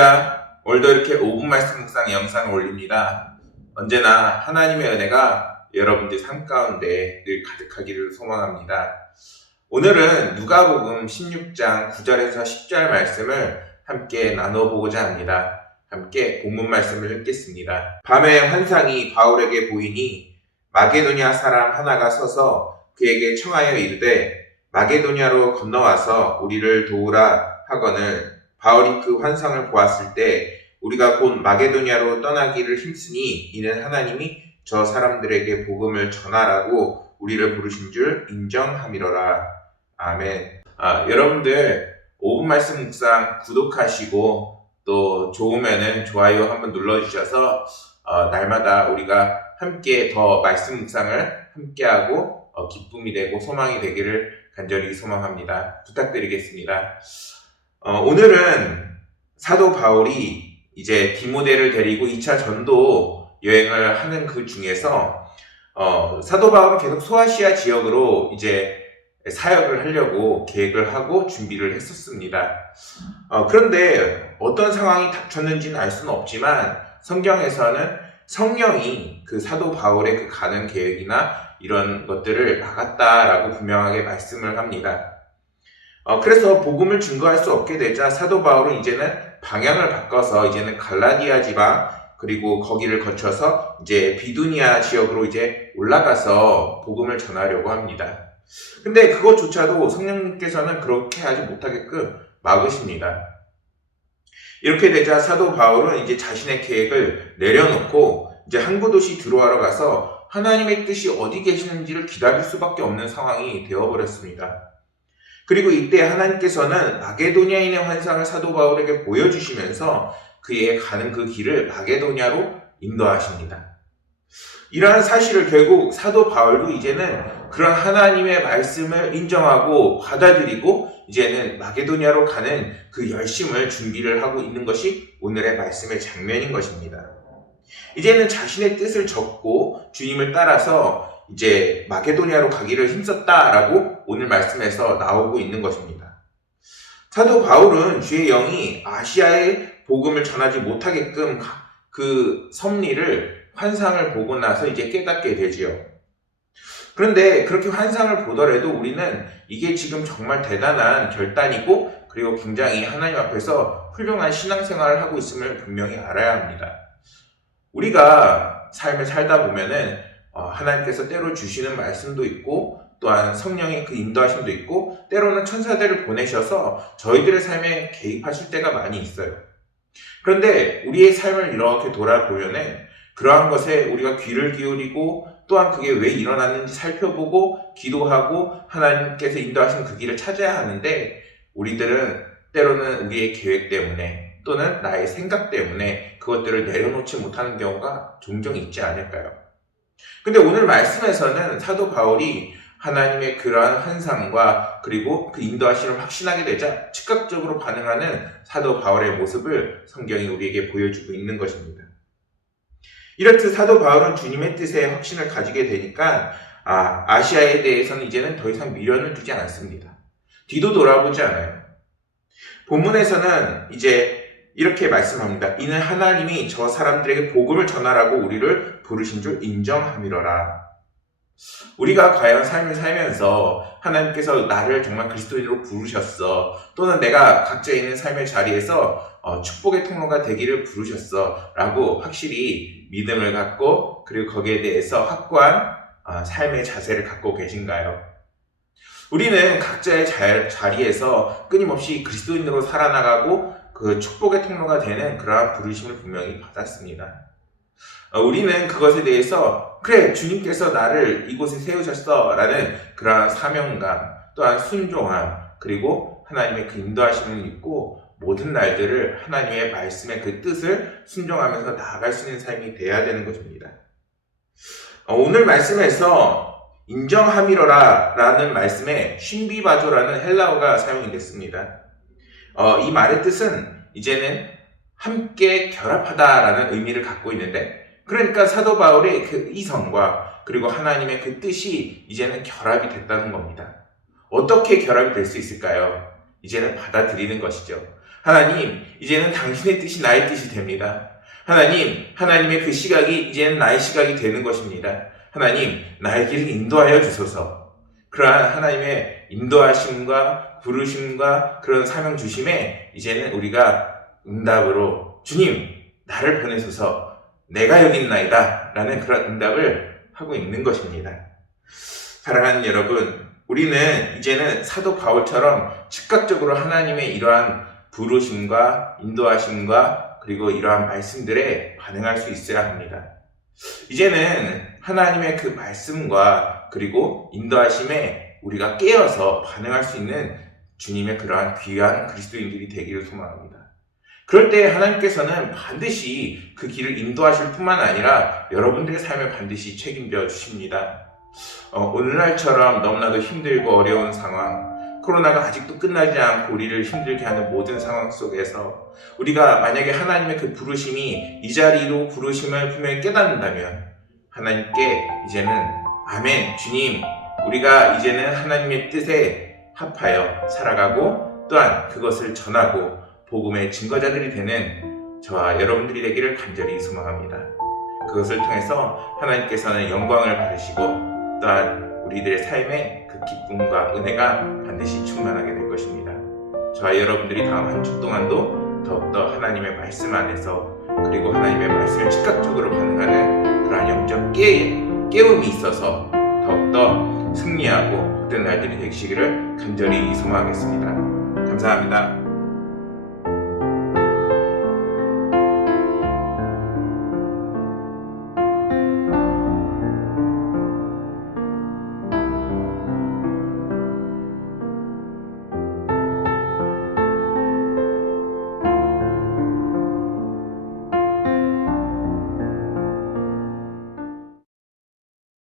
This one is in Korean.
할렐루야. 오늘도 이렇게 5분 말씀 묵상 영상을 올립니다. 언제나 하나님의 은혜가 여러분들 삶 가운데 늘 가득하기를 소망합니다. 오늘은 누가복음 16장 9절에서 10절 말씀을 함께 나눠보고자 합니다. 함께 본문 말씀을 읽겠습니다. 밤에 환상이 바울에게 보이니 마게도냐 사람 하나가 서서 그에게 청하여 이르되 마게도냐로 건너와서 우리를 도우라 하거늘 바울이 그 환상을 보았을 때 우리가 곧 마게도냐로 떠나기를 힘쓰니 이는 하나님이 저 사람들에게 복음을 전하라고 우리를 부르신 줄 인정함이로라. 아멘. 여러분들 5분 말씀 묵상 구독하시고 또 좋으면은 좋아요 한번 눌러주셔서 날마다 우리가 함께 더 말씀 묵상을 함께하고 기쁨이 되고 소망이 되기를 간절히 소망합니다. 부탁드리겠습니다. 오늘은 사도 바울이 이제 디모데를 데리고 2차 전도 여행을 하는 그 중에서 사도 바울은 계속 소아시아 지역으로 이제 사역을 하려고 계획을 하고 준비를 했었습니다. 그런데 어떤 상황이 닥쳤는지는 알 수는 없지만 성경에서는 성령이 그 사도 바울의 그 가는 계획이나 이런 것들을 막았다라고 분명하게 말씀을 합니다. 그래서 복음을 증거할 수 없게 되자 사도 바울은 이제는 방향을 바꿔서 이제는 갈라디아 지방 그리고 거기를 거쳐서 이제 비두니아 지역으로 이제 올라가서 복음을 전하려고 합니다. 근데 그것조차도 성령님께서는 그렇게 하지 못하게끔 막으십니다. 이렇게 되자 사도 바울은 이제 자신의 계획을 내려놓고 이제 항구 도시 드로아로 가서 하나님의 뜻이 어디 계시는지를 기다릴 수밖에 없는 상황이 되어버렸습니다. 그리고 이때 하나님께서는 마게도냐인의 환상을 사도 바울에게 보여주시면서 그의 가는 그 길을 마게도냐로 인도하십니다. 이러한 사실을 결국 사도 바울도 이제는 그런 하나님의 말씀을 인정하고 받아들이고 이제는 마게도냐로 가는 그 열심을 준비를 하고 있는 것이 오늘의 말씀의 장면인 것입니다. 이제는 자신의 뜻을 접고 주님을 따라서 이제 마게도냐로 가기를 힘썼다라고 오늘 말씀에서 나오고 있는 것입니다. 사도 바울은 주의 영이 아시아에 복음을 전하지 못하게끔 그 섭리를 환상을 보고 나서 이제 깨닫게 되지요. 그런데 그렇게 환상을 보더라도 우리는 이게 지금 정말 대단한 결단이고 그리고 굉장히 하나님 앞에서 훌륭한 신앙생활을 하고 있음을 분명히 알아야 합니다. 우리가 삶을 살다 보면은 하나님께서 때로 주시는 말씀도 있고 또한 성령의 그 인도하심도 있고 때로는 천사들을 보내셔서 저희들의 삶에 개입하실 때가 많이 있어요. 그런데 우리의 삶을 이렇게 돌아보면은 그러한 것에 우리가 귀를 기울이고 또한 그게 왜 일어났는지 살펴보고 기도하고 하나님께서 인도하신 그 길을 찾아야 하는데 우리들은 때로는 우리의 계획 때문에 또는 나의 생각 때문에 그것들을 내려놓지 못하는 경우가 종종 있지 않을까요? 근데 오늘 말씀에서는 사도 바울이 하나님의 그러한 환상과 그리고 그 인도하심을 확신하게 되자 즉각적으로 반응하는 사도 바울의 모습을 성경이 우리에게 보여주고 있는 것입니다. 이렇듯 사도 바울은 주님의 뜻에 확신을 가지게 되니까 아시아에 대해서는 이제는 더 이상 미련을 두지 않습니다. 뒤도 돌아보지 않아요. 본문에서는 이제 이렇게 말씀합니다. 이는 하나님이 저 사람들에게 복음을 전하라고 우리를 부르신 줄 인정함이로라. 우리가 과연 삶을 살면서 하나님께서 나를 정말 그리스도인으로 부르셨어. 또는 내가 각자 있는 삶의 자리에서 축복의 통로가 되기를 부르셨어. 라고 확실히 믿음을 갖고 그리고 거기에 대해서 확고한 삶의 자세를 갖고 계신가요? 우리는 각자의 자리에서 끊임없이 그리스도인으로 살아나가고 그 축복의 통로가 되는 그러한 부르심을 분명히 받았습니다. 우리는 그것에 대해서 그래 주님께서 나를 이곳에 세우셨어 라는 그러한 사명감 또한 순종함 그리고 하나님의 그 인도하심을 믿고 모든 날들을 하나님의 말씀의 그 뜻을 순종하면서 나아갈 수 있는 삶이 돼야 되는 것입니다. 오늘 말씀에서 인정함이로라 라는 말씀에 쉰비바조라는 헬라어가 사용이 됐습니다. 이 말의 뜻은 이제는 함께 결합하다라는 의미를 갖고 있는데 그러니까 사도 바울의 그 이성과 그리고 하나님의 그 뜻이 이제는 결합이 됐다는 겁니다. 어떻게 결합이 될 수 있을까요? 이제는 받아들이는 것이죠. 하나님, 이제는 당신의 뜻이 나의 뜻이 됩니다. 하나님, 하나님의 그 시각이 이제는 나의 시각이 되는 것입니다. 하나님, 나의 길을 인도하여 주소서. 그러한 하나님의 인도하심과 부르심과 그런 사명 주심에 이제는 우리가 응답으로 주님, 나를 보내소서, 내가 여기 있나이다 라는 그런 응답을 하고 있는 것입니다. 사랑하는 여러분, 우리는 이제는 사도 바울처럼 즉각적으로 하나님의 이러한 부르심과 인도하심과 그리고 이러한 말씀들에 반응할 수 있어야 합니다. 이제는 하나님의 그 말씀과 그리고 인도하심에 우리가 깨어서 반응할 수 있는 주님의 그러한 귀한 그리스도인들이 되기를 소망합니다. 그럴 때 하나님께서는 반드시 그 길을 인도하실 뿐만 아니라 여러분들의 삶을 반드시 책임져 주십니다. 오늘날처럼 너무나도 힘들고 어려운 상황, 코로나가 아직도 끝나지 않고 우리를 힘들게 하는 모든 상황 속에서 우리가 만약에 하나님의 그 부르심이 이 자리로 부르심을 분명히 깨닫는다면 하나님께 이제는 아멘, 주님, 우리가 이제는 하나님의 뜻에 합하여 살아가고 또한 그것을 전하고 복음의 증거자들이 되는 저와 여러분들이 되기를 간절히 소망합니다. 그것을 통해서 하나님께서는 영광을 받으시고 또한 우리들의 삶에 그 기쁨과 은혜가 반드시 충만하게 될 것입니다. 저와 여러분들이 다음 한 주 동안도 더욱더 하나님의 말씀 안에서 그리고 하나님의 말씀을 즉각적으로 반응하는 그러한 영적 깨움이 있어서 더욱더 승리하고 복된 날들이 되시기를 간절히 소망하겠습니다. 감사합니다.